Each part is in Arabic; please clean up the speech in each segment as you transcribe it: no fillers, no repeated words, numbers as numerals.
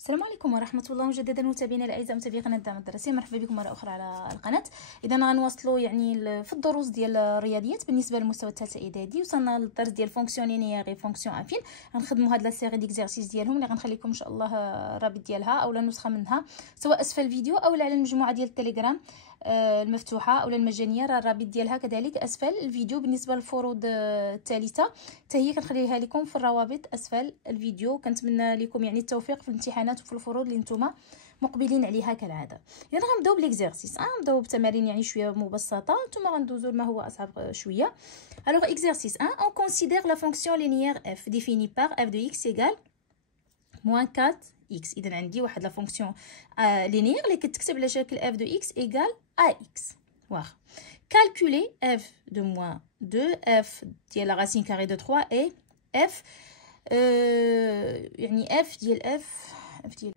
السلام عليكم ورحمه الله مجددا متابعينا الاعزاء متابعي قناه الدعم الدراسي. مرحبا بكم مره اخرى على القناه. اذا غنواصلوا في الدروس ديال الرياضيات بالنسبه للمستوى الثالث اعدادي. وصلنا للدرس ديال فونكسيون لينيير فونكسيون افين. غنخدموا هاد لا سيري ديكزارسيس ديالهم اللي غنخليكم ان شاء الله الرابط ديالها او نسخه منها سواء اسفل الفيديو او على المجموعه ديال التليجرام المفتوحه او المجانيه. راه الرابط ديالها كذلك اسفل الفيديو. بالنسبه للفروض الثالثه حتى هي كنخليها لكم في الروابط اسفل الفيديو. كنتمنى لكم التوفيق في الامتحانات وفي الفروض اللي نتوما مقبلين عليها كالعاده. اذا غنبداو بالاكزرسيس غنبداو بتمارين شويه مبسطه ثم غندوزو لما هو اصعب شويه. Alors exercice 1, on considère la fonction linéaire f définie par f de x égale moins 4x. اذا عندي واحد لا فونكسيون لينيير اللي كتكتب على شكل f de x égale ax. واخا calculer f de moins 2 f ديال la racine carrée de 3 et f f ديال f ديال.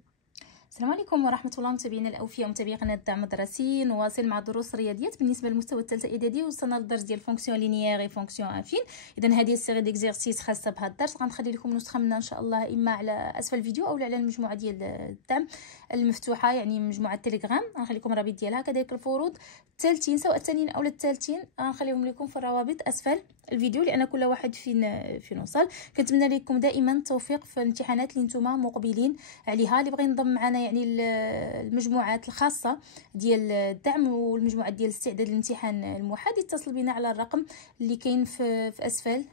السلام عليكم ورحمه الله متابعينا الاوفياء متابعي قناه الدعم الدراسي. نواصل مع دروس الرياضيات بالنسبه للمستوى الثالث اعدادي. وصلنا للدرس ديال فونكسيون لينيير فونكسيون افين. اذا هذه السيري ديكزارسيس خاصه بهذا الدرس غنخلي لكم نسخه منها ان شاء الله اما على اسفل الفيديو او على المجموعه ديال الدعم المفتوحه مجموعه التليجرام. غنخلي لكم الرابط ديالها. كذلك الفروض الثالثين سواء الثانيين او الثالثين غنخليهم لكم في الروابط اسفل الفيديو لان كل واحد فين وصل. كنتمنى لكم دائما التوفيق في الامتحانات اللي نتوما مقبلين عليها. اللي بغى ينضم معنا المجموعات الخاصه ديال الدعم والمجموعات ديال الاستعداد للامتحان الموحد يتصل بنا على الرقم اللي كاين في اسفل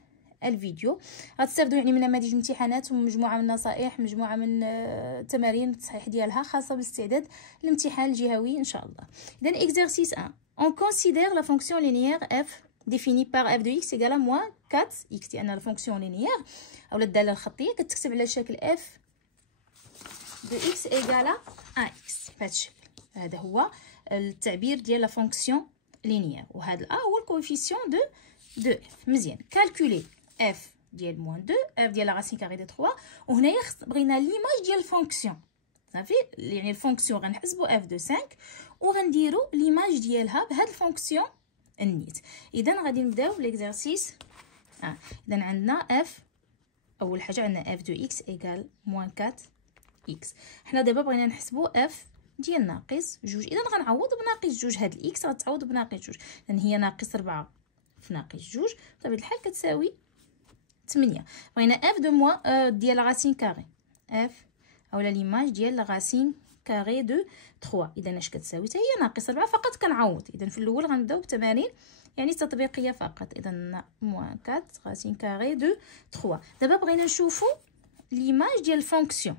الفيديو. غتستافدوا من نماذج امتحانات ومجموعه من النصائح مجموعه من التمارين التصحيح ديالها خاصه بالاستعداد للامتحان الجهوي ان شاء الله. اذا exercice 1 on considère la fonction linéaire f définie par f de x égale à moins 4x لان الفونكسيون لينيير او الداله الخطيه كتكتب على شكل f de x égale à ax بهذا الشكل. هذا هو التعبير ديال لا فونكسيون لينيير وهذا ا هو الكوفيسيون دو f. مزيان كالكولي f ديال موان 2 f ديال لا راسين كاري دو 3 وهنايا بغينا ليماج ديال الفونكسيون صافي. الفونكسيون غنحسبوا f دو 5 وغنديروا ليماج ديالها بهاد الفونكسيون النيت. اذا غادي نبداو بالاكزرسيس. اذا عندنا f اول حاجه عندنا f دو x ايكال موان 4 x. حنا دابا بغينا نحسبوا f ديال ناقص 2. اذا غنعوض بناقص 2. هاد الاكس غتعوض بناقص 2 لان هي ناقص 4 في ناقص 2 بطبيعه الحال كتساوي 8. بغينا f دو موان ديال راسين كاري f اولا ليماج ديال لا راسين كاري دو 3. اذا اش كتساوي حتى هي ناقص 4 فقط. كنعوض. اذا في الاول غنبداو بتمارين تطبيقيه فقط. اذا موان 4 راسين كاري دو 3. دابا بغينا نشوفوا ليماج ديال الفونكسيون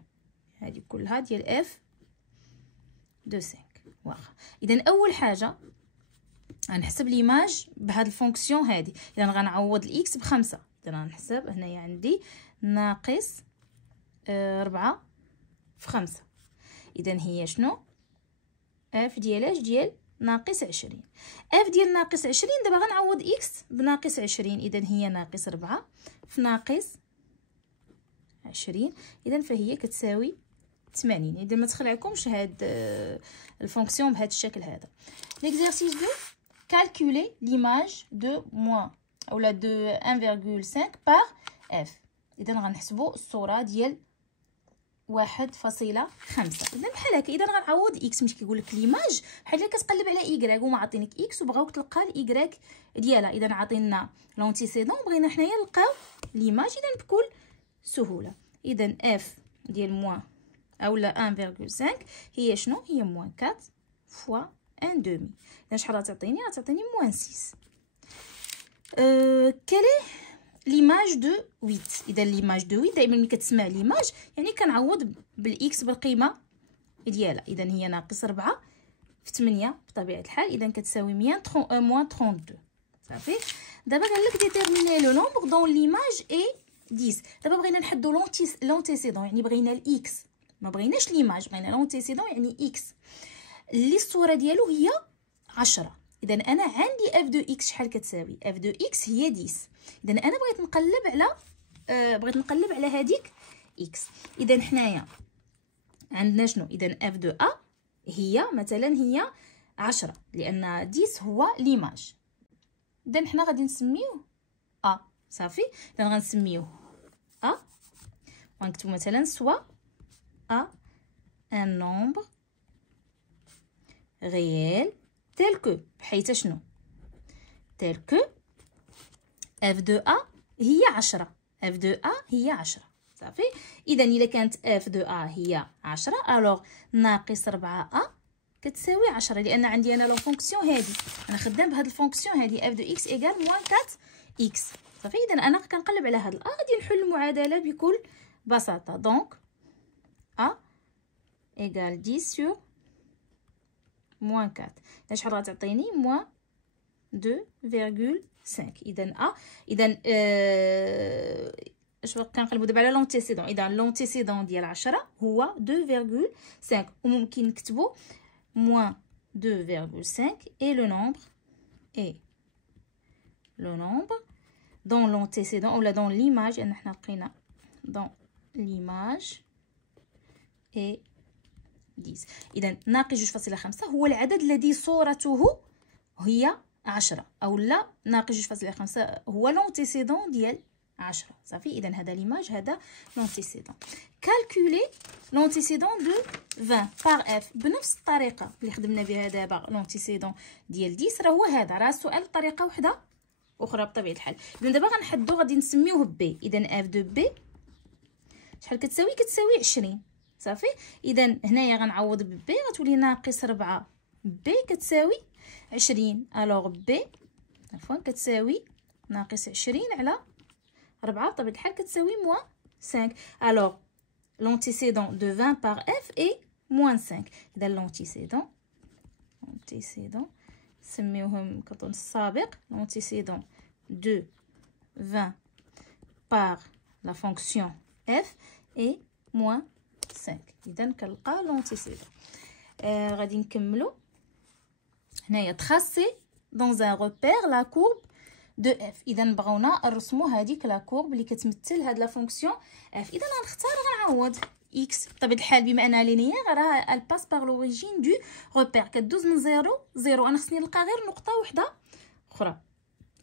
هذه كلها ديال اف دو 5. واخا اذا اول حاجه غنحسب ليماج بهاد الفونكسيون هذه. اذا غنعوض الاكس ب5. اذا غنحسب هنايا عندي ناقص 4 في 5. اذا هي شنو اف ديال اش ديال ناقص 20. اف ديال ناقص 20 دابا غنعوض اكس بناقص 20. اذا هي ناقص 4 في ناقص 20. اذا فهي كتساوي 80. اذا ما تخلعكمش هاد الفونكسيون بهذا الشكل هذا. ليكزارسيس 2 كالكولي ليماج دو موان اولا دو 1.5 بار اف. اذا غنحسبوا الصوره ديال 1.5. اذا بحال هكا. اذا غنعوض اكس ملي كيقول لك ليماج بحال كتقلب على ايكغيك وما عاطينك اكس وبغاوك تلقى الايكغيك ديالها. اذا عاطينا لونتيسيدون بغينا حنايا نلقاو ليماج اذا بكل سهوله. اذا اف ديال موان اولا 1.5 هي شنو هي موان 4 فوا 1 دومي. اذا شحال غتعطيني موان 6. كالي ليماج دو 8. اذا ليماج دو 8 دائما ملي كتسمع ليماج كنعوض بالاكس بالقيمه ديالها. اذا هي ناقص 4 في 8 بطبيعه الحال. اذا كتساوي موان 32 صافي. دابا قال لك ديتيرميني لو نومبر دون ليماج اي 10. دابا بغينا نحدو لونتيسيدون بغينا الاكس ما بغيناش ليماج بغينا لونتيسيدون اكس اللي الصوره ديالو هي 10. اذا انا عندي اف دو اكس شحال كتساوي اف دو اكس هي 10. اذا انا بغيت نقلب على هذيك اكس. اذا حنايا عندنا شنو اذا اف دو ا هي مثلا هي 10 لان 10 هو ليماج. اذا حنا غادي نسميوه ا صافي. اذا غنسميوه ا ونكتبوا مثلا سوا ا un nombre réel tel que بحيث شنو tel que f de a هي 10 f de a هي 10 صافي. اذا الا كانت f de a هي 10 الوغ ناقص 4 a كتساوي 10 لان عندي انا لا فونكسيون هذه انا خدام بهاد الفونكسيون هذه f de x égale moins 4 x صافي. اذا انا كنقلب على هاد a غادي نحل المعادله بكل بساطه. دونك a égale 10 sur moins 4 شحال غتعطيني moins 2,5. اذا اذا اش كنقلبوا دابا على لونتيسيدون. اذا لونتيسيدون ديال 10 هو 2,5 وممكن نكتبوا moins 2,5 et le nombre dans l'antécédent ou dans l'image ان حنا لقينا dans l'image est 10. اذا ناقص 2.5 هو العدد الذي صورته هي 10 او لا ناقص 2.5 هو لونتيسيدون ديال 10 صافي. اذا هذا ليماج هذا لونتيسيدون. كالكولي لونتيسيدون دو 20 بار اف بنفس الطريقه اللي خدمنا بها دابا لونتيسيدون ديال 10 راه هو هذا راه السؤال بطريقه واحده اخرى بطبيعه الحال. اذا دابا غنحدو غادي نسميوه بي. اذا اف دو بي شحال كتساوي 20 صافي. اذا هنايا غنعوض ببي غتولي ناقص 4 بي كتساوي 20 الوغ بي عفوا كتساوي ناقص 20 على 4 بطبيعه الحال كتساوي موان 5. الوغ لونتيسيدون دو 20 بار اف اي موان 5. اذا لونتيسيدون نسميوهم كطون السابق لونتيسيدون دو 20 بار لا فونكسيون اف اي موان 5. اذا كنلقى لونتيسيدون. غادي نكملو هنايا تراسي دون ان روبير لا كورب دو اف. اذا بغاونا نرسمو هذيك لا كورب اللي كتمثل هاد لا فونكسيون اف. اذا غنختار غنعوض اكس بطبيعه الحال بما انها لينيير راه الباس بار لوريجين دو روبير كدوز من 0 انا خصني نلقى غير نقطه وحده اخرى.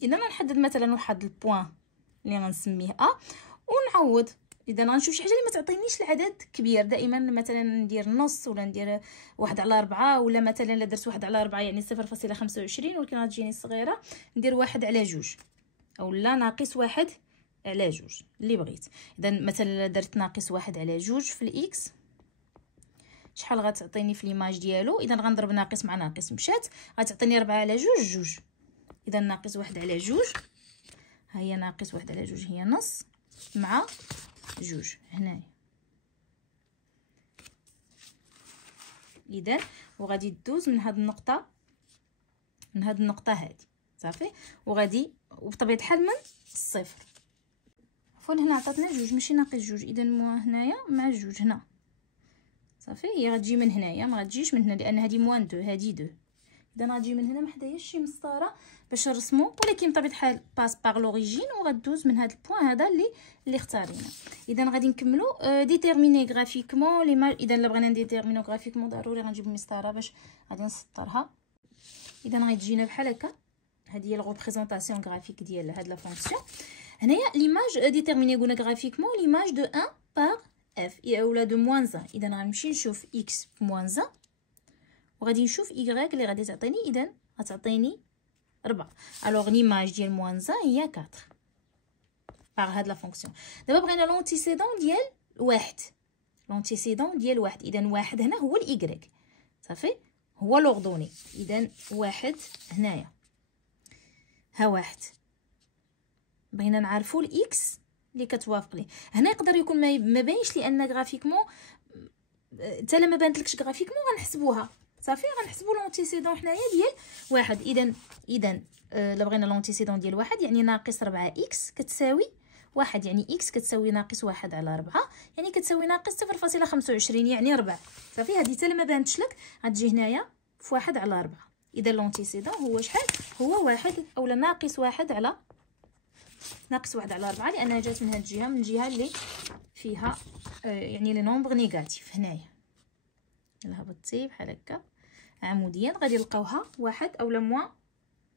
اذا غنحدد مثلا واحد البوين اللي غنسميه ا ونعوض. اذا غنشوف شي حاجه اللي ما تعطينيش العدد كبير دائما مثلا ندير نص ولا ندير 1/4 ولا مثلا الا درت 1/4 يعني 0.25 ولكن غتجيني صغيره ندير 1/2 او لا ناقص 1/2 اللي بغيت. اذا مثلا درت ناقص 1/2 في الاكس شحال غتعطيني في ليماج ديالو. اذا غنضرب ناقص مع ناقص مشات غتعطيني 4/2. اذا ناقص 1/2 ها هي ناقص 1/2 هي نص مع 2 هنايا. اذا وغادي تدوز من هاد النقطه هادي صافي وغادي وبطبيعه الحال من الصفر عفوا هنا عطاتنا 2 ماشي ناقص 2. اذا هنايا مع 2 هنا صافي هي غتجي من هنايا ما غتجيش من هنا لان هذه موان 2 هذه 2. اذا غتجي من هنا ما حداياش شي مسطره باش نرسمو ولكن بطبيعه الحال باس بار لوريجين وغدوز من هذا البوين هذا اللي اختارينا. اذا غادي نكملو ديتيرميني غرافيكمون ليماج. اذا الا بغينا نديتيرمينو غرافيكمون ضروري غنجيب المسطره باش غادي نسطرها. اذا غتجينا بحال هكا هذه هي الريبريزونطاسيون غرافيك ديال هاد لا فونكسيون. هنايا ليماج ديتيرميني قلنا غرافيكمون ليماج دو 1 بار اف اولا دو موان 1. اذا غنمشي نشوف اكس موان 1 وغادي نشوف y اللي غادي تعطيني. اذا غتعطيني 4. الوغ ليماج ديال موان 1 هي 4 بار هاد لا فونكسيون. دابا بغينا لونتيسيدون ديال 1. لونتيسيدون ديال 1. اذا 1 هنا هو الاي صافي هو لوردوني. اذا 1 هنايا ها 1 بغينا نعرفوا الاكس اللي كتوافق ليه. هنا يقدر يكون ما باينش لان غرافيكمون حتى لما بانتلكش غرافيكمون غنحسبوها صافي غنحسبوا لونتيسيدون حنايا ديال 1. اذا الا بغينا لونتيسيدون ديال 1 يعني ناقص 4 اكس كتساوي 1 يعني اكس كتساوي ناقص 1/4 يعني كتساوي ناقص 0.25 يعني 4 صافي. هذه حتى لما بانتش لك غتجي هنايا في 1/4. اذا لونتيسيدون هو شحال هو 1 اولا ناقص 1/4 لانها جات من هاد الجهه من الجهه اللي فيها يعني لي نومبر نيجاتيف. هنايا الا هبطتي بحال هكا عموديا غادي نلقاوها 1 اولا موان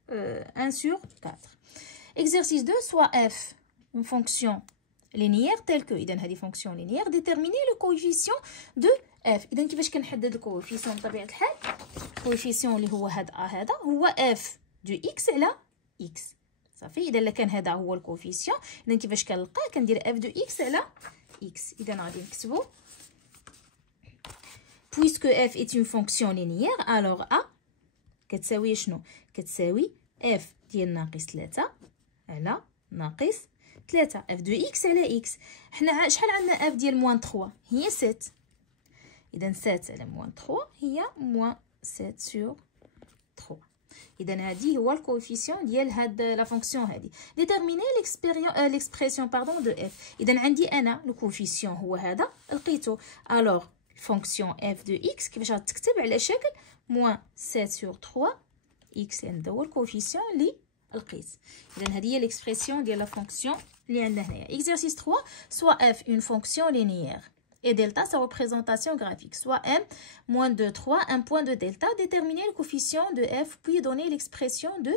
1 sur 4. Exercice 2 soit f une fonction linéaire telle que إذا هذه fonction linéaire déterminer le coefficient de اف. اذا كيفاش كنحدد الكوفيسيون بطبيعه الحال؟ الكوفيسيون اللي هو هذا هذا هو اف دو اكس على اكس. صافي. اذا الا كان هذا هو الكوفيسيون، اذا كيفاش كنلقاه؟ كندير اف دو اكس على اكس. اذا غادي نكتبو puisque f est une fonction linéaire alors a كتساوي شنو؟ كتساوي f ديال ناقص 3 على ناقص 3 f دو x على x. حنا شحال عندنا f ديال موان 3 هي 7. اذا 7 على موان 3 هي موان 7 سور 3. اذا هذه هو الكوفيسيون ديال هاد لا فونكسيون هذه. ديتيرميني ليكسبرسيون باردون دو f. اذا عندي انا الكوفيسيون هو هذا لقيتو. الوغ فونكسيون f دو x كيفاش غتكتب على شكل موان 7 سور 3 x لان هذا هو الكوفيسيون اللي لقيت. اذا هذه هي ليكسبرسيون ديال لا فونكسيون اللي عندنا هنايا. اكزرسيس 3 soit f une fonction linéaire et delta sa représentation graphique, soit m moins 2 3 un point de delta. Déterminer le coefficient de f puis donner l'expression de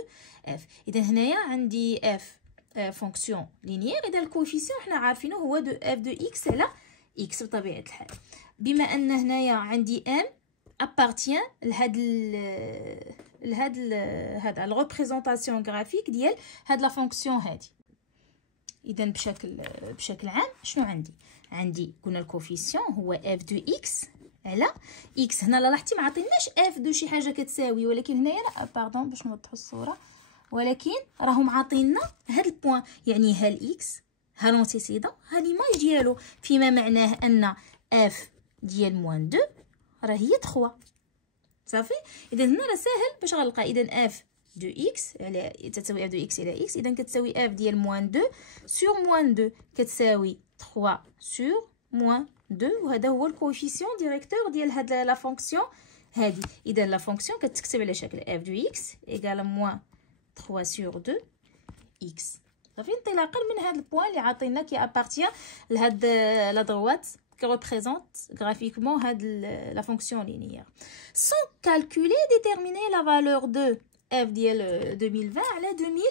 f. اذا هنايا عندي f فونكسيون لينيير. اذا الكوفيسيون حنا عارفينه هو دو f دو x على x بطبيعه الحال. بما ان هنايا عندي m appartient هذا الريبريزونطاسيون غرافيك ديال هاد لا فونكسيون هادي. اذا بشكل عام شنو عندي قلنا الكوفيسيون هو f دو x على x. هنا لاحظتي ما عطيناش f دو شي حاجه كتساوي، ولكن هنايا باردون باش نوضحوا الصوره، ولكن راهم عاطينا هاد البوين، يعني ها الاكس ها لونتيسيدون ها ليماج ديالو، فيما معناه ان f ديال موان 2 راه هي 3. صافي. اذا هنا راه ساهل باش غنلقى. اذا f دو x على تساوي f دو x على x. اذا كتساوي f ديال موان 2 سور موان 2 كتساوي 3 سور موان 2، وهذا هو الكوفيسيون ديريكتور ديال هاد لا فونكسيون هادي. اذا لا فونكسيون كتكتب على شكل f دو x ايكال موان 3 سور 2 x. صافي. انطلاقا من هاد البوين اللي عاطينا كي ابارتيان لهاد لا دروات qui représente graphiquement la fonction linéaire. Sans calculer, déterminer la valeur de f ديال 2020 على 2020.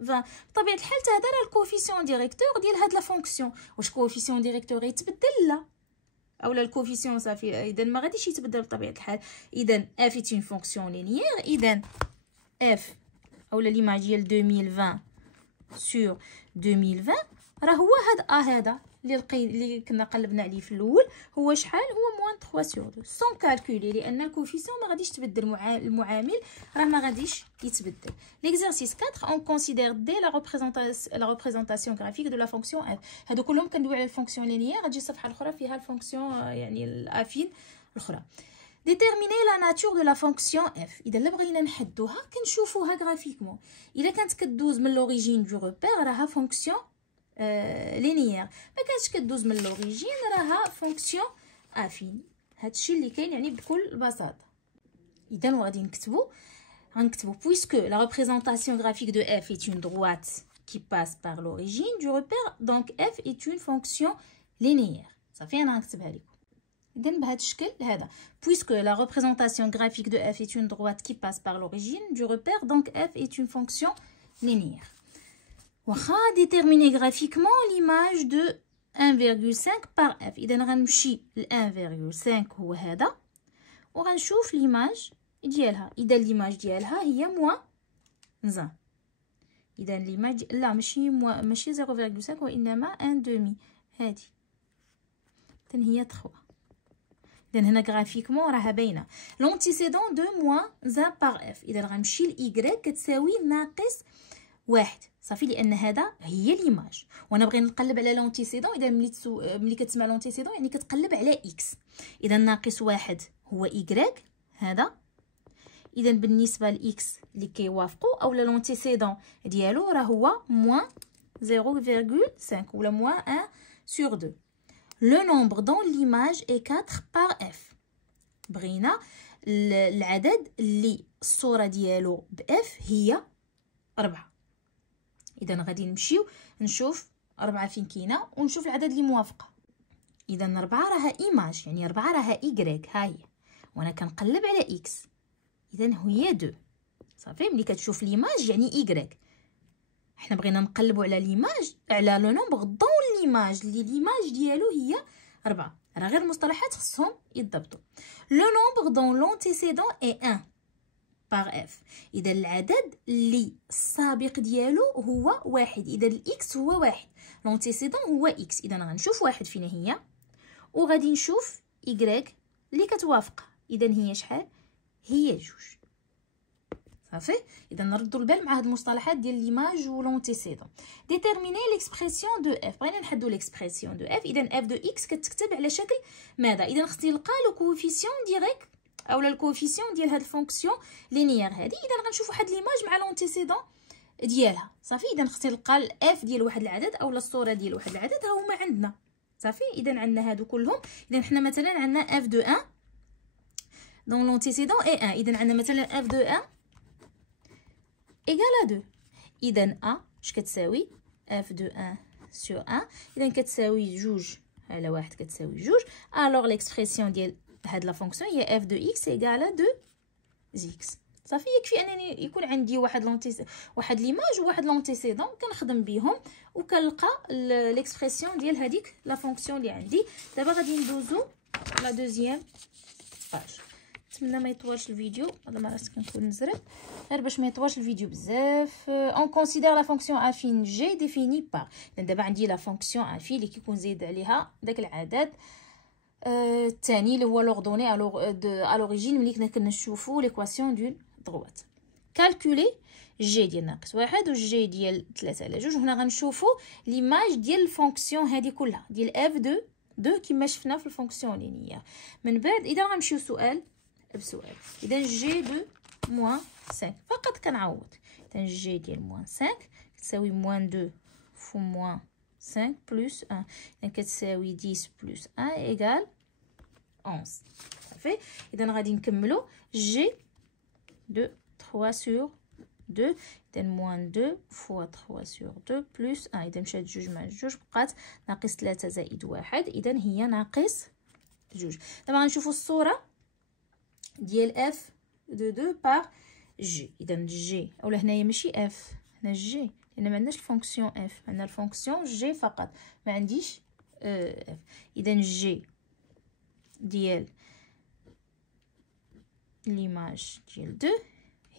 بطبيعة الحال هذا راه الكوفيسيون ديريكتور ديال هاد لا فونكسيون. واش كوفيسيون ديريكتور يتبدل؟ لا. اولا الكوفيسيون صافي اذا ما غاديش يتبدل بطبيعة الحال. اذا f est une fonction linéaire. اذا f اولا ليماج ديال 2020 sur 2020 راه هو هذا اللي كنا قلبنا عليه في الاول. هو شحال؟ هو موان 3 سور 2 سون كالكولي، لان الكوفيسيون ما غاديش تبدل، المعامل راه ما غاديش يتبدل. ليكزرسيس 4 اون كونسيدير دي لا ريبريزونطاسيون غرافيك دو لا فونكسيون اف. هادو كلهم كندويو على الفونكسيون لينيير. غتجي الصفحه الاخرى فيها الفونكسيون يعني الافين الاخرى. ديتيرميني لا ناتور دو لا فونكسيون اف. اذا لا بغينا نحدوها كنشوفوها غرافيكمون. الا كانت كدوز من لوريجين دو روبير راها فونكسيون لينيير، ما كانتش كدوز من لوريجين راها فونكسيون افين. هادشي اللي كاين يعني بكل بساطه. اذا غادي غنكتبو puisque la représentation graphique de f est une droite qui passe par l'origine du repère, donc f est une fonction linéaire. صافي انا غنكتبها لكم. اذا بهذا الشكل هذا puisque la représentation graphique de f est une droite qui passe par l'origine du repère, donc f est une fonction linéaire. واخا déterminer graphiquement l'image de 1,5 par f. اذا غنمشي ل 1,5 هو هذا وغنشوف ليماج ديالها. اذا ليماج ديالها هي موان 1. اذا ليماج لا ماشي 0,5 وانما 1/2 هذه اذا هي 3. اذا هنا غرافيكمون راها باينه لونتيسيدون دو موان 1 بار اف. اذا غنمشي ل كتساوي ناقص 1. صافي. لان هذا هي ليماج وانا بغي نقلب على لونتيسيدون. اذا ملي كتسمع لونتيسيدون يعني كتقلب على اكس. اذا ناقص 1 هو ايكغيك هذا. اذا بالنسبه لاكس اللي كيوافقوا اولا لونتيسيدون ديالو راه هو موان 0,5 ولا موان 1 sur 2. Le nombre dans l'image est 4 par f. بغينا العدد اللي الصوره ديالو باف هي 4. اذا غادي نمشيو نشوف 4 فين كاينه ونشوف العدد اللي موافقه. اذا 4 راها ايماج يعني 4 راها ايكغيك ها هي، وانا كنقلب على اكس اذا هي 2. صافي. ملي كتشوف ليماج يعني ايكغيك. حنا بغينا نقلبوا على ليماج على لو نومبر دون ليماج اللي ليماج ديالو هي 4. راه غير المصطلحات خصهم يتضبطوا. لو نومبر دون لونتيسيدون اي 1 باغ اف. اذا العدد اللي السابق ديالو هو واحد، اذا الاكس هو واحد، لونتيسيدون هو اكس، اذا غنشوف واحد فين هي وغادي نشوف إيكغيك اللي كتوافق، اذا هي شحال؟ هي جوج. صافي. اذا نردوا البال مع هاد المصطلحات ديال ليماج و لونتيسيدون. ديتيرميني ليكسبرسيون دو اف. بغينا نحدوا ليكسبرسيون دو اف. اذا اف دو اكس كتكتب على شكل ماذا؟ اذا خصني نلقى لو كوفيسيون ديريكت اولا الكوفيسيون ديال هاد الفونكسيون لينيير هادي. اذا غنشوف واحد ليماج مع لونتيسيدون ديالها. صافي. اذا خصني نلقى الاف ديال واحد العدد اولا الصوره ديال واحد العدد ها هما عندنا. صافي. اذا عندنا هادو كلهم. اذا حنا مثلا عندنا اف دو 1 دون لونتيسيدون اي 1. اذا عندنا مثلا اف دو 1 ايكال 2. اذا ا اش كتساوي؟ اف دو 1 سور 1 اذا كتساوي جوج على واحد كتساوي جوج. الوغ ليكسبرسيون ديال هاد لا فونكسيون هي اف دو اكس ايكال 2 اكس. صافي. يكفي انني يكون عندي واحد ليماج وواحد لونتيسيدون كنخدم بهم وكنلقى ليكسبرسيون ديال هذيك لا فونكسيون اللي عندي. دابا غادي ندوزو لا دوزيام باج. نتمنى ما يطولش الفيديو، هذا مرات كنكون نزرب غير باش ما يطولش الفيديو بزاف. اون كونسيدير لا فونكسيون افين جي ديفيني بار. دابا عندي لا فونكسيون افين اللي كيكون زايد عليها داك العدد الثاني اللي هو لوردوني ا لوريجين ملي كنا كنشوفوا ليكواسيون دون دروات. كالكولي جي ديال ناقص واحد و جي ديال 3 على جوج. هنا غنشوفوا ليماج ديال الفونكسيون هذه كلها ديال اف دو كما شفنا في الفونكسيون لينيير. من بعد اذا غنمشيو سؤال بسؤال. اذا جي دو موان 5 فقط كنعوض. اذا جي ديال موان 5 كتساوي موان 2 فو موان 5 بلس 1. اذا كتساوي 10 بلس 1 ايكال 11. صافي. اذا غادي نكملوا جي de 3 sur 2 اذا موان 2 فوا 3 sur 2 بلس 1. اذا مشات جوج مع جوج بقات ناقص 3 زائد 1 اذا هي ناقص جوج. دابا غنشوفوا الصوره ديال اف دو 2 بار جي. اذا جي اولا هنايا ماشي اف، هنا جي لان ما عندناش الفونكسيون اف، عندنا الفونكسيون جي فقط ما عنديش اف. اذا جي ديال ليماج ديال 2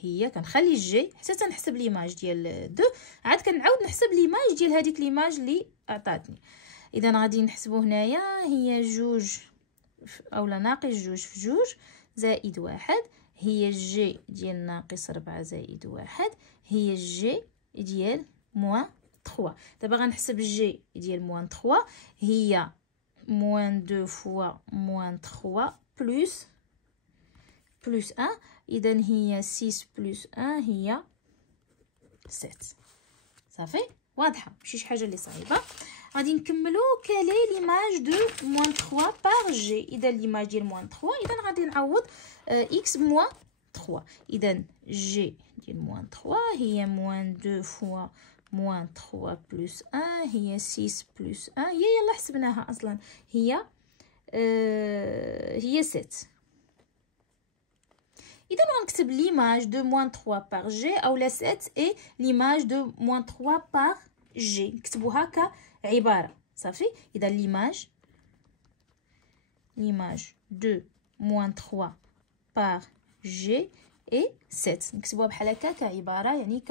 هي كنخلي الجي حتى تنحسب ليماج ديال 2 عاد كنعاود نحسب ليماج ديال هذيك ليماج اللي عطاتني. اذا غادي نحسبوا هنايا هي جوج اولا ناقص جوج في جوج زائد 1 هي الجي ديال ناقص 4 زائد 1 هي الجي ديال موان 3. دابا غنحسب الجي ديال موان 3 هي موان 2 فوا موان 3 بلس 1. اذا هي 6 بلس 1 هي 7. صافي. واضحه ماشي شي حاجه اللي صعيبه. غادي نكملوا كالي ليماج دو موان 3 بار جي. اذا ليماج ديال موان 3 اذا غادي نعوض اكس بموان 3. اذا جي ديال موان 3 هي موان 2 فوا موان 3 بلس 1 هي 6 بلس 1 هي يلا حسبناها اصلا هي 7. اذا غنكتب ليماج دو موان 3 بار جي اولا 7 اي ليماج دو موان 3 بار جي نكتبوها كعباره. صافي. اذا ليماج دو موان 3 بار جي اي 7 نكتبوها بحال هكا كعباره يعني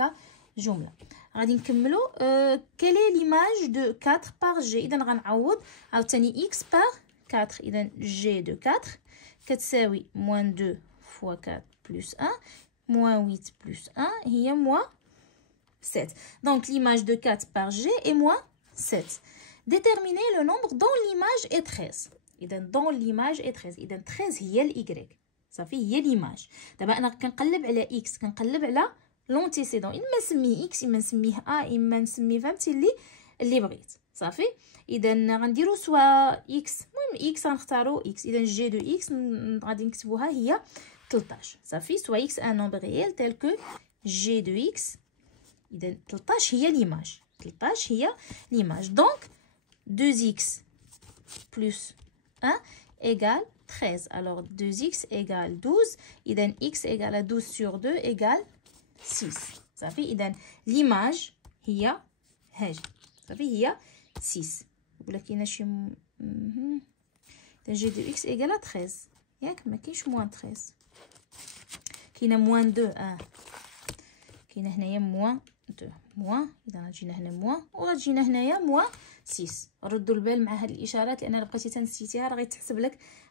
كجمله. غادي نكملوا كالي ليماج دو 4 بار جي. اذا غنعوض عاوتاني اكس بار 4. اذا جي دو 4 كتساوي موان 2 فوا 4 بلس 1 موان 8 بلس 1 هي موان 7. Donc l'image de 4 par G est moins 7. Déterminer le nombre dont l'image est 13. إذا dont l'image est 13. إذا 13 هي ال Y. صافي هي l'image. دابا أنا كنقلب على X كنقلب على لونتيسيدون. إما نسميه X إما نسميه A إما نسميه فهمتي اللي بغيت. صافي. إذا غنديرو سوا X المهم X غنختارو X. إذا G de X غادي نكتبوها هي 13. صافي. سوا X un nombre réel tel que G de X. إذا 13 هي ليماج. 13 هي ليماج. دونك 2x plus 1 égale 13. Alors 2x égale 12. إذا x égale 12 sur 2 égale 6. صافي. إذا ليماج هي هاجي. صافي هي 6. ولا كاينه شي إذن جي دو إكس إيكال 13 ياك، مكاينش موان 13. كاينة موان 2 كاينة هنايا موان 2 موان. إذا غتجينا هنا موان وغتجينا هنايا موان 6. ردوا البال مع هاد الإشارات لأن بقيتي تنسيتيها راه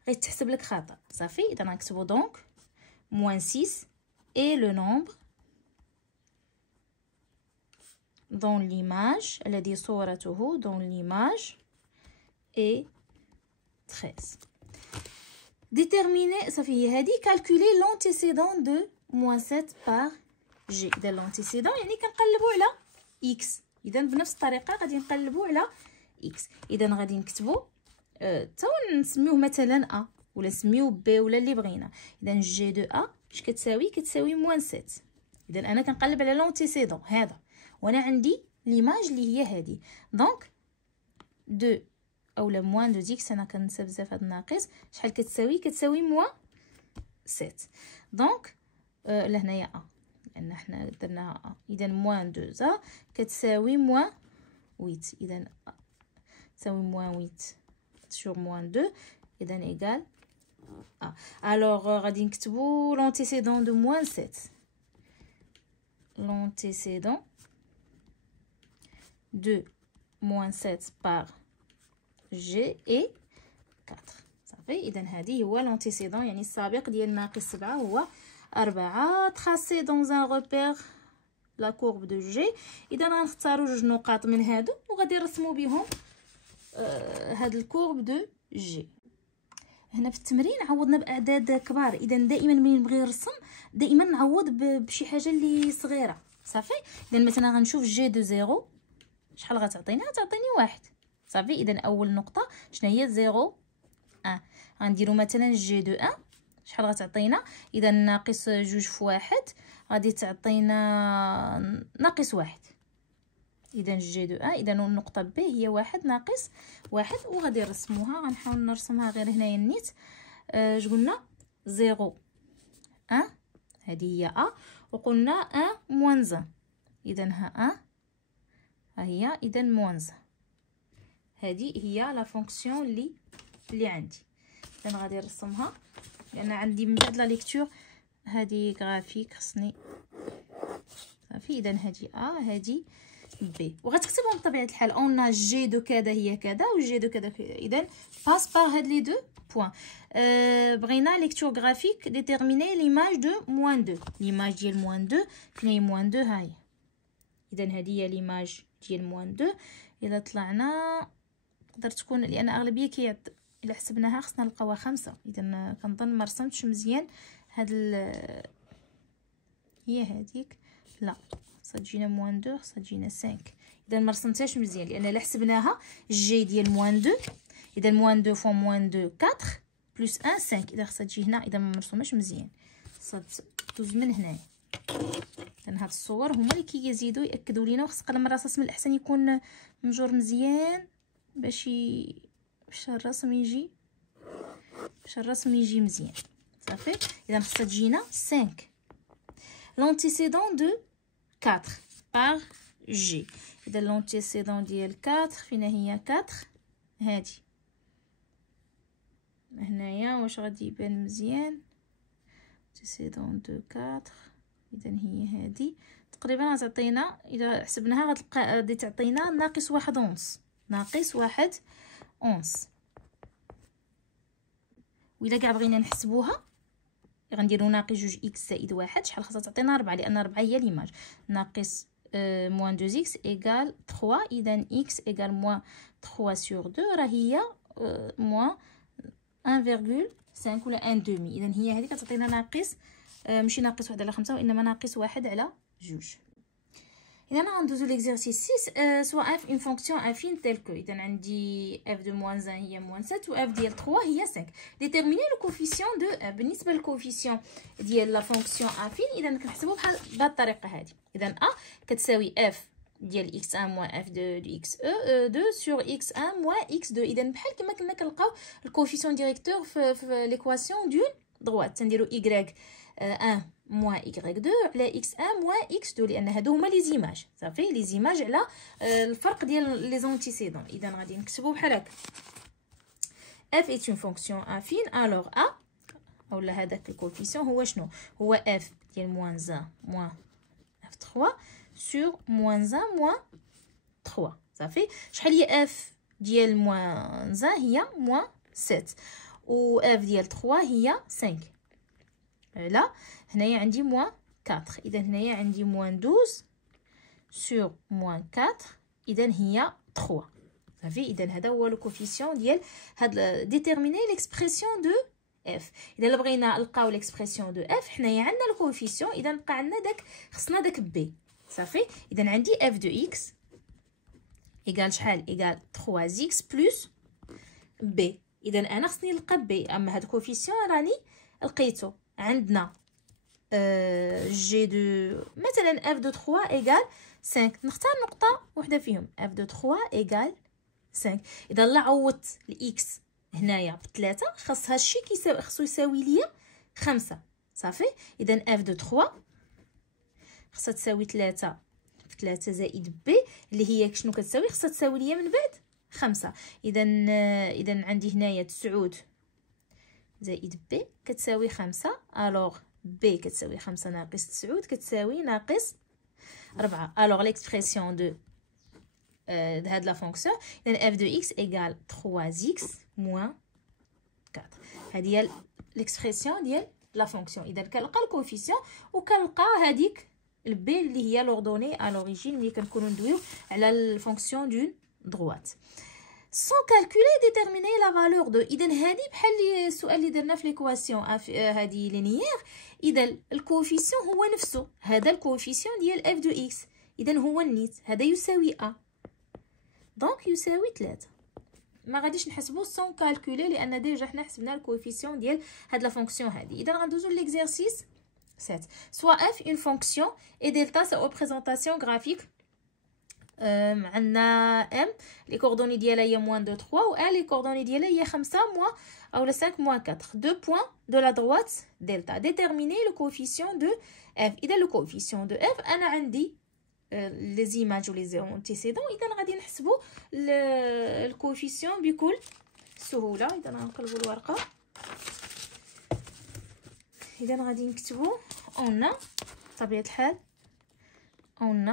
غيتحسب لك خطأ. صافي. إذا غنكتبو دونك موان 6 et le nombre dans l'image الذي صورته dans l'image est 13. déterminer صافي هي هادي calculer l'antécédent de moins 7 par g. إذا l'antécédent يعني كنقلبو على x. إذا بنفس الطريقة غادي نقلبو على x. إذا غادي نكتبو تا نسميوه مثلا a ولا نسميوه b ولا اللي بغينا. إذا جي دو a اش كتساوي موان 7. إذا أنا كنقلب على لونتيسيدون هذا وأنا عندي ليماج اللي هي هادي. دونك دو أولا موان دو ديكس أنا كنسى بزاف هاد الناقص شحال كتساوي موان 7. دونك لهنايا a لأن حنا درناها a. إذا موان 2 كتساوي موان 8. إذا تساوي موان 8 sur موان 2. إذا إيكال a. Alors غادي نكتبو l'antécédent de moins 7. L'antécédent de moins 7 par g est 4. صافي. إذا هذه هو l'antécédent يعني السابق ديال ناقص 7 هو 4. tracé dans un repère la courbe de g. إذا غنختارو جوج نقاط من هادو وغادي نرسمو بهم هاد الكورب دو جي. هنا في التمرين عوضنا باعداد كبار. اذا دائما ملي نبغي نرسم دائما نعوض بشي حاجه اللي صغيره. صافي. اذا مثلا غنشوف جي دو 0 شحال غتعطيني 1. صافي. اذا اول نقطه شنو هي 0 1. غنديرو مثلا جي دو 1 شحال غتعطينا. اذا ناقص 2 في 1 غادي تعطينا ناقص 1. اذا جي دو 1. اذا النقطه ب هي 1 ناقص 1 وغادي نرسموها. غنحاول نرسمها غير هنايا النيت. اش قلنا 0 1 هذه هي ا وقلنا 1 موان 1. اذا ها ها هي. اذا موان 1 هذه هي لا فونكسيون اللي عندي. اذا غادي نرسمها لان عندي من بعد لا ليكتور هذه غرافيك خصني. صافي. اذا هذه ا هذه بي وغتكتبهم بطبيعه الحال. اون جي دو كذا هي كذا وجي دو كذا. اذا باس بار هاد لي دو بوين. بغينا ليكتور غرافيك ديتيرميني ليماج دو موان 2. ليماج ديال موان 2 فين هي موان 2 ها هي. اذا هذه هي ليماج ديال موان 2. الا طلعنا تقدر تكون لان اغلبيه الا حسبناها خصنا نلقاوها 5. اذا كنظن ما رسمتش مزيان هاد هي هذيك. لا خاصها تجينا موان 2 خاصها تجينا 5. اذا ما رسمتهاش مزيان لان الا حسبناها الجي ديال موان 2. اذا موان 2 فوا موان 2 4 بلس 1 5. اذا خاصها تجي هنا. اذا ما مرسوماش مزيان خاصها دوز من هنايا. لان هاد الصور هما اللي كيزيدوا ياكدوا لينا. وخص قلم الرصاص من الاحسن يكون منجور مزيان باش الرسم يجي مزيان. صافي. اذا خاصها تجينا 5. l'antécédent de 4 par g. إذا l'antécédent ديال 4 فين هي 4 هادي هنايا. واش غادي يبان مزيان l'antécédent de 4. إذا هي هادي تقريبا غتعطينا. إذا حسبناها غادي تعطينا ناقص 1 أونص. ناقص 1 أونص. وإلا كاع بغينا نحسبوها غنديرو ناقص 2 اكس زائد 1 شحال خاصها تعطينا 4 لان 4 هي ليماج. ناقص موان 2 اكس ايكال 3. اذا اكس ايكال موان 3 سور 2 راه هي موان 1.5 ولا 1 دومي. اذا هي هذه كتعطينا ناقص ماشي ناقص 1 على 5 وانما ناقص 1 على 2. إذا غندوزو ليكزارسيس 6 سوا اف اون فونكسيون افين تيل كو. إذا عندي اف دو موان 1 هي موان 7 و اف ديال 3 هي 5. ديتيرميني لو كوفيسيون دو اف. بالنسبة للكوفيسيون ديال لا فونكسيون افين إذا كنحسبو بهاد الطريقة هادي. إذا ا كتساوي اف ديال x1 موان اف دو x2 سور x1 موان x2. إذا بحال كما كنا كنلقاو الكوفيسيون ديريكتور في ليكواسيون دون دروات تنديرو y 1 موان y2 على x1 موان x2 لان هادو هما لي زيماج. صافي. لي زيماج على الفرق ديال لي زونتيسيدون. اذا غادي نكتبو بحال هكا f est une fonction affine alors a اولا هذاك الكوفيسيون هو شنو هو f ديال moins 1 moins f3 sur moins 1 moins 3 صافي. شحال هي f ديال moins 1 هي moins 7 و f ديال 3 هي 5. لا هنايا عندي moins 4 اذا هنايا عندي moins 12 sur moins 4 اذا هي 3 صافي. اذا هذا هو لو كوفيسيون ديال هاد ديتيرميني ليكسبرسيون دو اف. اذا بغينا نلقاو ليكسبرسيون دو اف حنايا عندنا الكوفيسيون اذا بقى عندنا داك خصنا داك بي صافي. اذا عندي اف دو اكس ايغال شحال ايغال 3 اكس بلس بي. اذا انا خصني نلقى بي. اما هاد الكوفيسيون راني لقيتو عندنا جي دو مثلا اف دو 3 ايغال 5 نختار نقطه وحده فيهم اف دو 3 ايغال 5. اذا لا عوضت الاكس هنايا بثلاثة خاص هادشي خصو يساوي ليا 5 صافي. اذا اف دو 3 خصها تساوي 3 في 3 زائد بي اللي هي شنو كتساوي خصها تساوي ليا من بعد 5. اذا عندي هنايا 9 زائد بي كتساوي 5 الوغ بي كتساوي 5 ناقص 9 كتساوي ناقص 4. الوغ ليكسبرسيون دو هاد لا فونكسيون اذا اف دو اكس ايغال 3 اكس موان 4. هذه هي ليكسبرسيون ديال لا فونكسيون. اذا كنلقى الكوفيسيون وكنلقى هذيك البي اللي هي لوردوني ا لوريجين ملي كنكونوا ندويو على الفونكسيون دون دروات سون كالكولي ديتيرميني لا فالور دو. اذا هذه بحال السؤال اللي درنا في ليكواسيون هذه لينيير. اذا الكوفيسيون هو نفسه هذا الكوفيسيون ديال اف دو اكس اذا هو النيت هذا يساوي ا دونك يساوي 3. ما غاديش نحسبو سون كالكولي لان ديجا حنا حسبنا الكوفيسيون ديال هاد لا فونكسيون هادي. اذا غندوزو ليكزيرسيس 7 soit f une fonction et delta sa représentation graphique. عندنا m les coordonnées ديالها هي moins 2 3 و l les coordonnées ديالها هي 5 moins ou 5 moins 4. Deux points de la droite delta. Déterminer le coefficient de f. اذا le coefficient de f انا عندي les images ou les antécédents. اذا غادي نحسبوا الكوفيسيون بكل سهوله. اذا غنقلبوا الورقه اذا غادي نكتبوا on طبيعه الحال on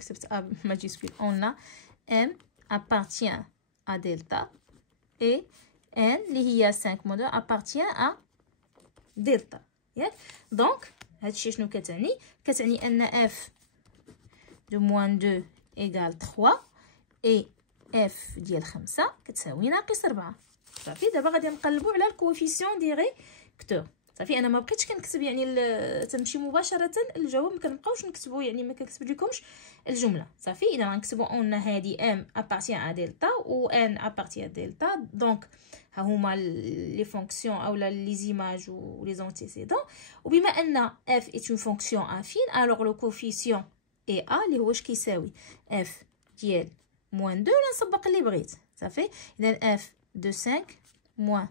كتبت ا ماجيسكول on m appartient à delta et n اللي هي 5 moins 2 appartient à delta ياك. دونك هادشي شنو كتعني ان f de moins 2 égale 3 et f ديال 5 كتساوي ناقص 4 صافي. دابا غادي نقلبوا على الكوفيسيون ديريكتور صافي. انا ما بقيتش كنكتب يعني تمشي مباشره الجواب ما كنبقاوش نكتبوا يعني ما كنكتب لكمش الجمله صافي. اذا غنكتبوا اون هادي ام ابارتيان ا دلتا و ان ابارتيان دلتا. دونك ها هما لي فونكسيون اولا لي زيماج و لي زونتيسيدون. وبما ان اف est une fonction affine alors le coefficient est a اللي هو واش كيساوي اف ديال moins 2 ولا نسبق اللي بغيت صافي. اذا اف de 5 moins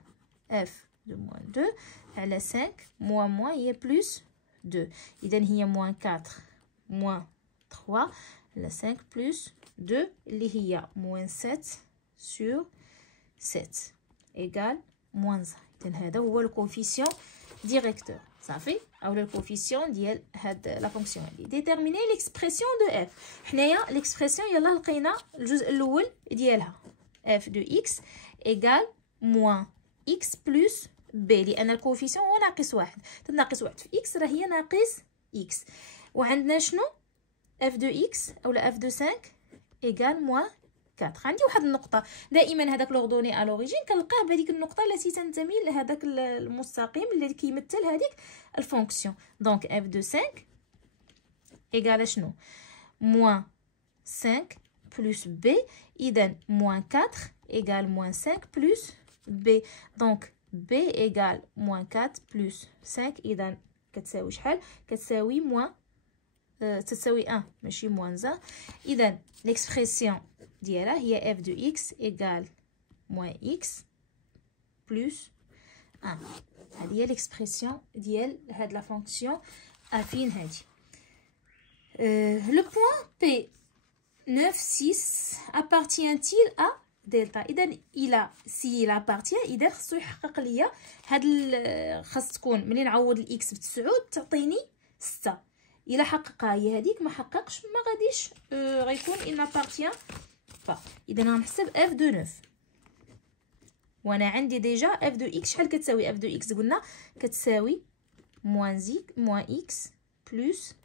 f de moins 2 على 5 moins هي plus 2. إذا هي moins 4 moins 3 على 5 plus 2 اللي هي moins 7 sur 7 égale moins 1. إذا هذا هو الكوفيسيون ديريكتور صافي أو الكوفيسيون ديال هاد لا فونكسيون هادي. ديتيرميني ليكسبرسيون دو اف. حنايا ليكسبرسيون يلاه لقينا الجزء الأول ديالها f de x égale moins x plus b لأن الكوفيسيون هو ناقص 1. ناقص 1 في x راه هي ناقص x. وعندنا شنو f de x أولا f de 5 égale moins 4. عندي واحد النقطة دائما هذاك لوردوني الوريجين كنلقاه بهذيك النقطة التي تنتمي لهذاك المستقيم اللي كيمثل هذيك الفونكسيون. دونك f de 5 égale شنو moins 5 plus b. إذا moins 4 égale moins 5 plus b. Donc b égale moins 4 plus 5. إذا كتساوي شحال كتساوي moins تساوي 1 ماشي moins 1. إذا l'expression ديالها هي f de x égale moins x plus 1. هذه هي l'expression ديال هاد لا فونكسيون affine هادي. Le point P 9 6 appartient-il à دلتا. اذا الى سي لا بارتي اذا خصو يحقق ليا هاد خاص تكون ملي نعوض الاكس ب9 تعطيني 6. الا حققها هي هذيك، ما حققش ما غاديش غيكون il n'appartient pas. اذا غنحسب اف دو 9 وانا عندي ديجا اف دو اكس. شحال كتساوي اف دو اكس؟ قلنا كتساوي موان اكس بلس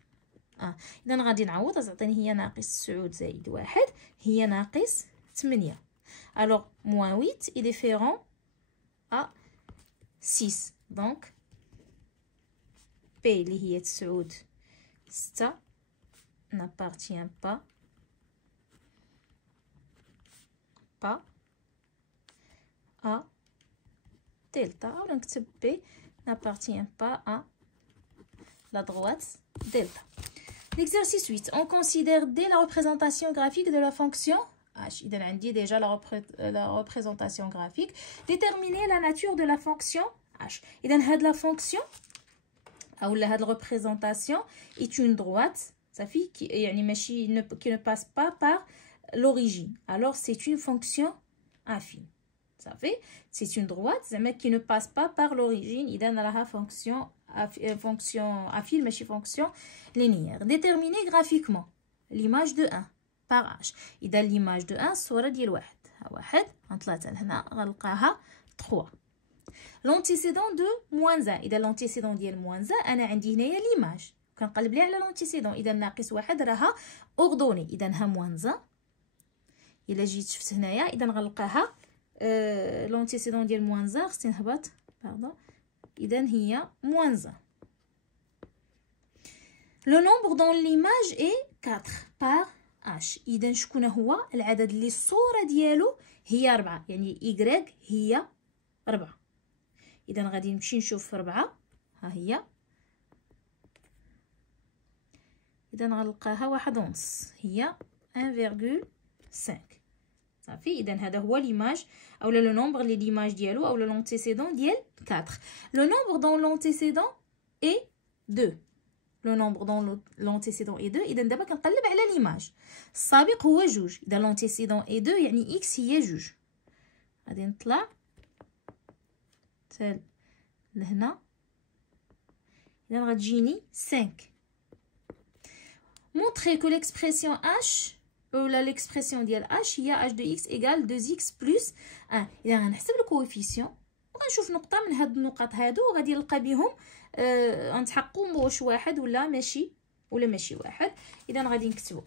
1. اذا غادي نعوض، تعطيني هي ناقص 9 زائد 1 هي ناقص 8. alors moins 8 est différent à 6. donc P اللي هي 9 6 n'appartient pas à delta. ou نكتب P n'appartient pas à la droite delta. L'exercice 8. On considère dès la représentation graphique de la fonction h. إذا عندي déjà la représentation graphique. Déterminer la nature de la fonction h. إذا هاد la fonction أو هاد la représentation est une droite صافي يعني ماشي qui ne passe pas par l'origine. alors c'est une fonction affine صافي. c'est une droite زعما qui ne passe pas par l'origine. إذا راها fonction affine ماشي fonction linéaire. Déterminer graphiquement l'image de 1 par h. إذا l'image de 1 الصورة ديال 1 ها 1 غنطلعها لهنا غنلقاها 3. l'antécédent de moins 1. إذا l'antécédent ديال moins 1 أنا عندي هنايا l'image كنقلب ليها على l'antécédent. إذا ناقص 1 راها ordonnée. إذا ها moins 1. إلا جيت شفت هنايا إذا غنلقاها l'antécédent ديال moins 1 خصني نهبط باردون. إذا هي moins 1. Le nombre dans l'image est 4 par h. إذا شكون هو العدد اللي الصورة ديالو هي 4 يعني y هي 4. إذا غادي نمشي نشوف 4 ها هي. إذا غنلقاها 1.5 هي 1,5 صافي. إذا هذا هو l'image أو لو نومبر اللي l'image ديالو أو l'antécédent ديال 4. Le nombre dans l'antécédent est 2. le nombre dans l'antécédent est 2. إذا دابا كنقلب على l'image. السابق هو 2. إذا l'antécédent est 2 يعني x هي 2. غادي نطلع حتى لهنا. إذا غتجيني 5. montrer que l'expression h ou l'expression ديال h هي h de x égale 2x plus 1. إذا غنحسب الكوفيسيون وغنشوف نقطة من هاد النقط هادو وغادي نلقى بهم غنتحققوا واش واحد ولا ماشي واحد. إذا غادي نكتبو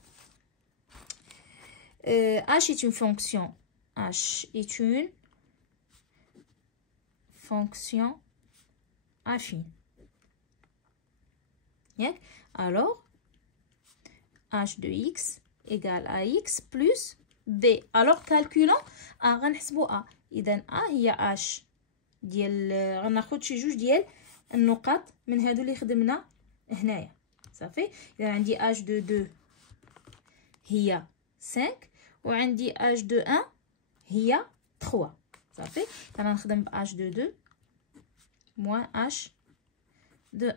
h est une fonction affine ياك. alors h de x égale à x plus b. alors calculons a. غنحسبو a. إذا a هي h ديال غناخد شي جوج ديال النقط من هادو اللي خدمنا هنايا صافي. اذا عندي h de 2 هي 5 وعندي h de 1 هي 3 صافي. غنخدم ب h de 2 moins h de 1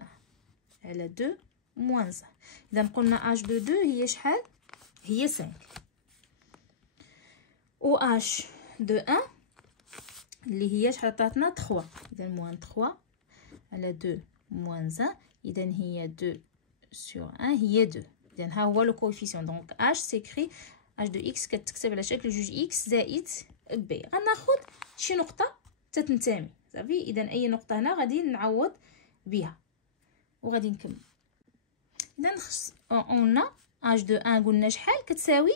على 2 moins 1. اذا قلنا h de 2 هي شحال؟ هي 5 و h de 1 اللي هي شحال عطاتنا 3. اذا موان 3 على 2 moins 1. اذا هي 2 sur 1 هي 2. اذا ها هو لو كوفيسيون. دونك h سيكري h de x كتكتب على شكل 2x زائد b. غناخد شي نقطه تتنتمي صافي. اذا اي نقطه هنا غادي نعوض بها وغادي نكمل. اذا خص اون h de 1 قلنا شحال كتساوي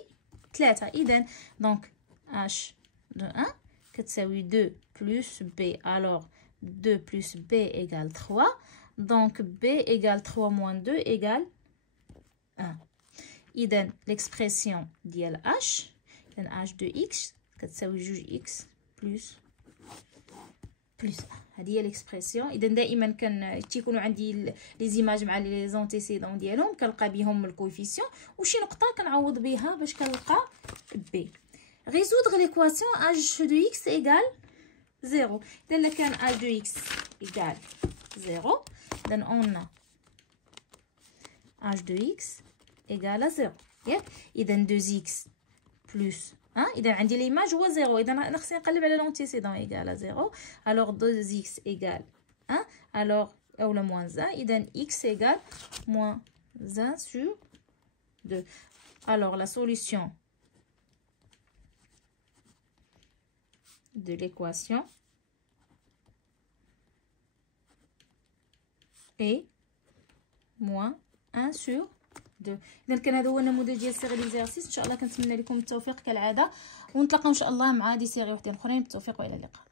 3. اذا دونك h de 1 كتساوي 2 plus b. alors 2 plus b égale 3. donc b égale 3 moins 2 égale 1. إذا l'expression ديال h إذا h de x كتساوي 2x plus 1. هذه هي l'expression. إذا دائما تيكونوا عندي لي زيماج مع لي زونتيسيدون ديالهم كنلقى بهم الكوفيسيون وشي نقطة كنعوض بها باش كنلقى b. résoudre l'équation h de x égale 0. إذا كان h de x égale 0 إذا on a h de x égale à 0 ياك. إذا 2x plus اذا عندي ليماج هو 0، اذا انا خصني نقلب على لونتيسيدون ايكال 0. الوغ 2 x ايكال 1. الوغ اولا موان 1، اذا x ايكال موان 1 sur 2. alors la solution de l'équation est moins 1 sur 2. اذا كان هذا هو النموذج ديال سيغ ليزيرسيس. ان شاء الله كنتمنى لكم التوفيق كالعاده، ونتلاقاو ان شاء الله مع دي سيغي وحدين اخرين. بالتوفيق والى اللقاء.